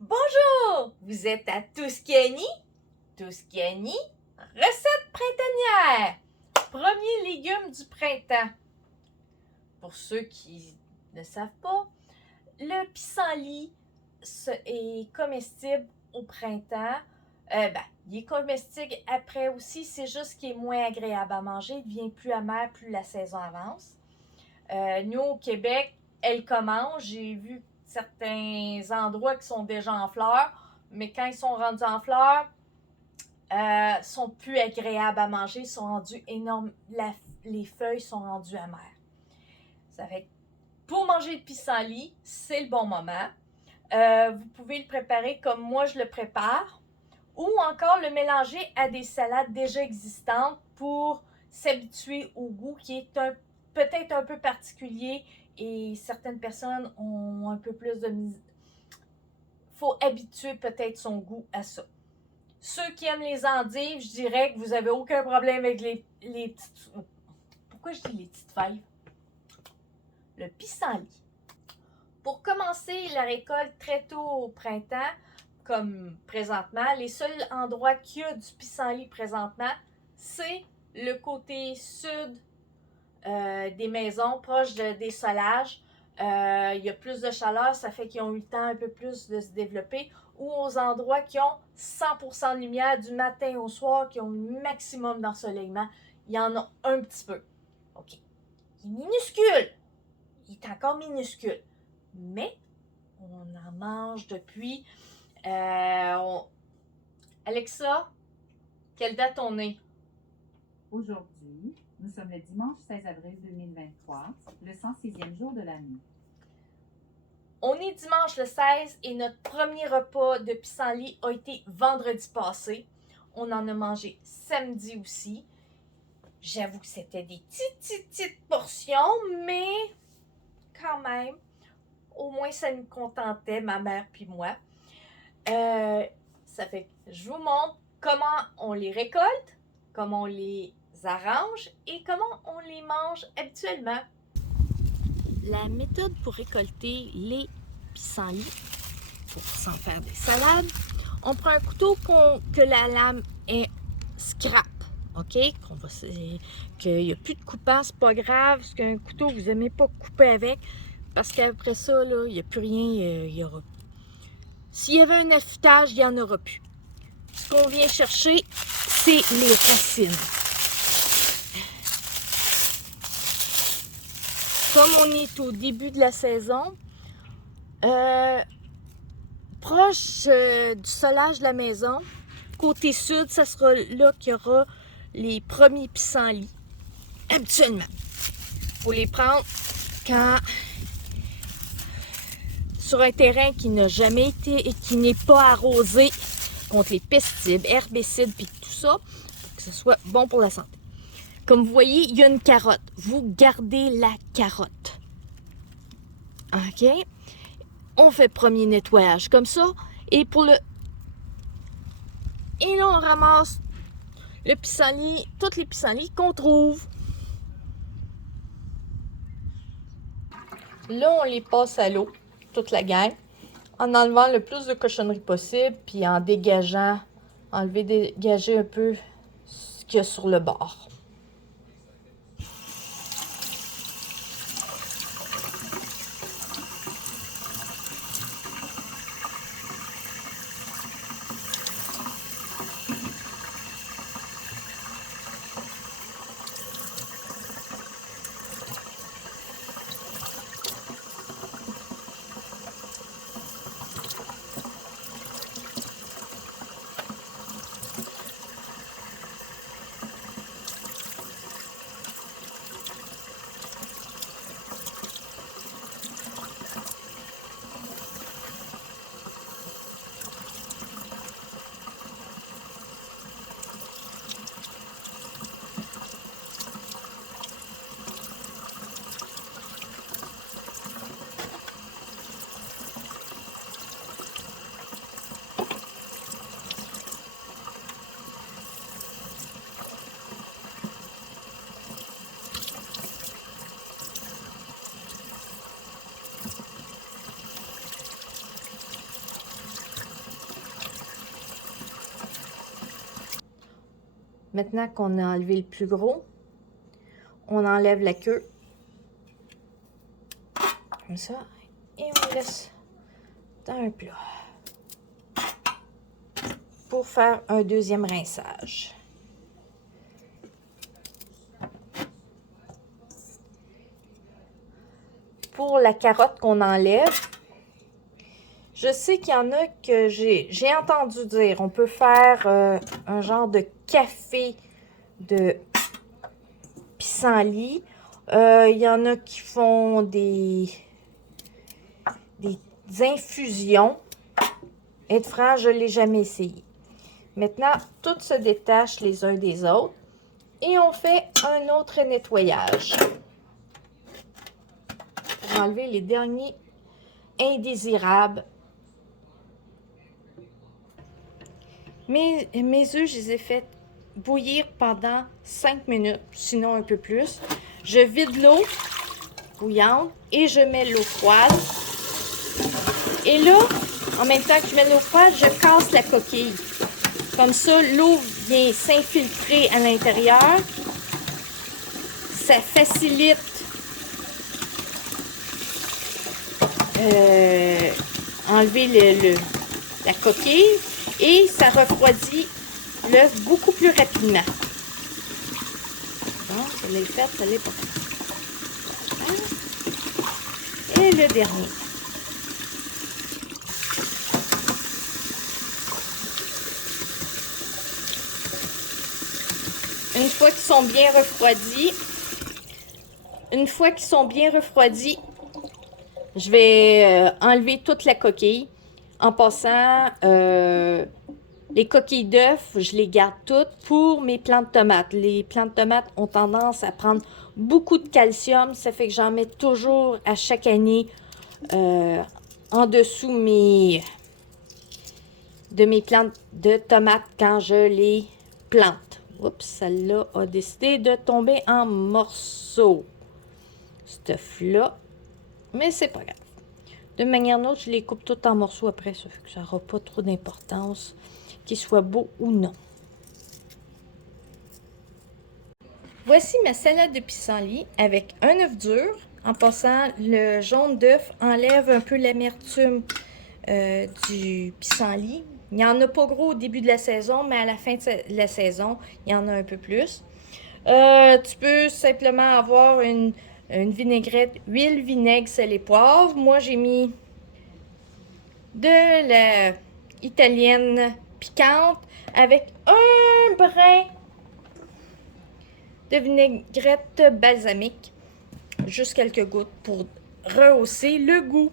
Bonjour! Vous êtes à Tuscany? Tuscany, recette printanière. Premier légume du printemps. Pour ceux qui ne savent pas, le pissenlit est comestible au printemps. Il est comestible après aussi, c'est juste qu'il est moins agréable à manger. Il devient plus amer plus la saison avance. Nous, au Québec, elle commence. J'ai vu certains endroits qui sont déjà en fleurs, mais quand ils sont rendus en fleurs, sont plus agréables à manger, sont rendus énormes. Les feuilles sont rendues amères. Ça fait que pour manger le pissenlit, c'est le bon moment. Vous pouvez le préparer comme moi je le prépare, ou encore le mélanger à des salades déjà existantes pour s'habituer au goût qui est peut-être un peu particulier et certaines personnes ont un peu plus de mise. Faut habituer peut-être son goût à ça. Ceux qui aiment les endives, je dirais que vous n'avez aucun problème avec les petites. Pourquoi je dis les petites fèves? Le pissenlit. Pour commencer la récolte très tôt au printemps, comme présentement, les seuls endroits qu'il y a du pissenlit présentement, c'est le côté sud des maisons, proche des solages. Il y a plus de chaleur, ça fait qu'ils ont eu le temps un peu plus de se développer. Ou aux endroits qui ont 100% de lumière du matin au soir, qui ont le maximum d'ensoleillement, il y en a un petit peu. OK. Il est minuscule. Il est encore minuscule. Mais on en mange depuis. Alexa, quelle date on est? Aujourd'hui, nous sommes le dimanche 16 avril 2023, le 106e jour de l'année. On est dimanche le 16 et notre premier repas de pissenlit a été vendredi passé. On en a mangé samedi aussi. J'avoue que c'était des petites portions, mais quand même, au moins ça nous contentait, ma mère puis moi. Ça fait que je vous montre comment on les récolte, comment on les arrange et comment on les mange habituellement. La méthode pour récolter les pissenlits, pour s'en faire des salades, on prend un couteau que la lame est scrap, ok? Qu'il n'y a plus de coupant, c'est pas grave, parce qu'un couteau, vous n'aimez pas couper avec, parce qu'après ça, là, il n'y a plus rien, il y aura. S'il y avait un affûtage, il n'y en aura plus. Ce qu'on vient chercher, c'est les racines. Comme on est au début de la saison, proche du solage de la maison, côté sud, ça sera là qu'il y aura les premiers pissenlits. Habituellement, il faut les prendre quand sur un terrain qui n'a jamais été et qui n'est pas arrosé contre les pesticides, herbicides et tout ça, pour que ce soit bon pour la santé. Comme vous voyez, il y a une carotte. Vous gardez la carotte. OK? On fait premier nettoyage comme ça. Et Et là, on ramasse le pissenlit, tous les pissenlits qu'on trouve. Là, on les passe à l'eau, toute la gang, en enlevant le plus de cochonneries possible, puis en dégageant, dégager un peu ce qu'il y a sur le bord. Maintenant qu'on a enlevé le plus gros, on enlève la queue. Comme ça. Et on laisse dans un plat. Pour faire un deuxième rinçage. Pour la carotte qu'on enlève, je sais qu'il y en a que j'ai entendu dire, on peut faire un genre de café de pissenlit. Il y en a qui font des infusions. Être franc, je ne l'ai jamais essayé. Maintenant, tout se détache les uns des autres et on fait un autre nettoyage pour enlever les derniers indésirables. Mes œufs, je les ai fait bouillir pendant 5 minutes, sinon un peu plus. Je vide l'eau bouillante et je mets l'eau froide. Et là, en même temps que je mets l'eau froide, je casse la coquille. Comme ça, l'eau vient s'infiltrer à l'intérieur. Ça facilite enlever la coquille et ça refroidit l'œuf beaucoup plus rapidement. Bon, ça l'est fait, ça l'est pas. Et le dernier. Une fois qu'ils sont bien refroidis, je vais enlever toute la coquille. En passant, les coquilles d'œufs, je les garde toutes pour mes plants de tomates. Les plants de tomates ont tendance à prendre beaucoup de calcium. Ça fait que j'en mets toujours à chaque année en dessous de mes plantes de tomates quand je les plante. Oups, celle-là a décidé de tomber en morceaux. Cet œuf-là. Mais c'est pas grave. De manière ou autre, je les coupe toutes en morceaux après. Ça fait que ça n'aura pas trop d'importance, qu'ils soient beaux ou non. Voici ma salade de pissenlit avec un œuf dur. En passant, le jaune d'œuf enlève un peu l'amertume du pissenlit. Il n'y en a pas gros au début de la saison, mais à la fin de la saison, il y en a un peu plus. Tu peux simplement avoir une vinaigrette, huile, vinaigre, sel et poivre. Moi, j'ai mis de la italienne piquante avec un brin de vinaigrette balsamique. Juste quelques gouttes pour rehausser le goût.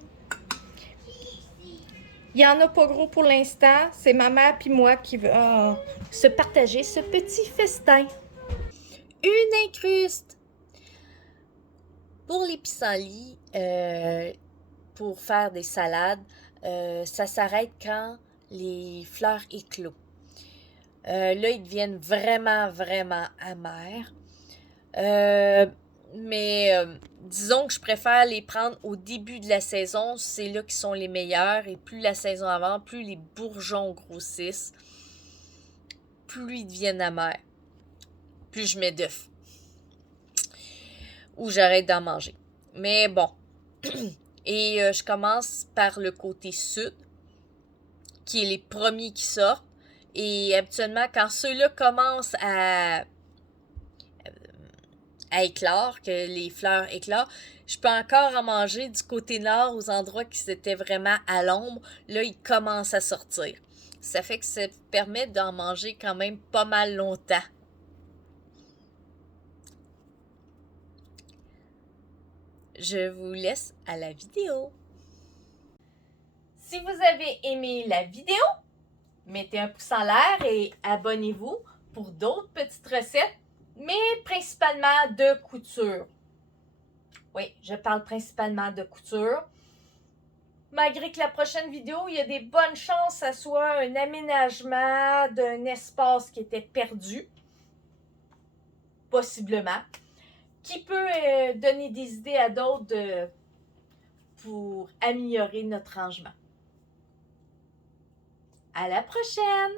Il n'y en a pas gros pour l'instant. C'est ma mère et moi qui va se partager ce petit festin. Une incruste. Pour les pissenlits, pour faire des salades, ça s'arrête quand les fleurs éclosent. Là, ils deviennent vraiment, vraiment amers. Mais disons que je préfère les prendre au début de la saison. C'est là qu'ils sont les meilleurs. Et plus la saison avance, plus les bourgeons grossissent, plus ils deviennent amers. Plus je mets d'œufs. Ou j'arrête d'en manger. Mais bon. Et je commence par le côté sud, qui est les premiers qui sortent. Et habituellement, quand ceux-là commencent à éclore, que les fleurs éclorent, je peux encore en manger du côté nord, aux endroits qui étaient vraiment à l'ombre. Là, ils commencent à sortir. Ça fait que ça permet d'en manger quand même pas mal longtemps. Je vous laisse à la vidéo. Si vous avez aimé la vidéo, mettez un pouce en l'air et abonnez-vous pour d'autres petites recettes, mais principalement de couture. Oui, je parle principalement de couture. Malgré que la prochaine vidéo, il y a des bonnes chances que ça soit un aménagement d'un espace qui était perdu, possiblement, qui peut donner des idées à d'autres pour améliorer notre rangement. À la prochaine!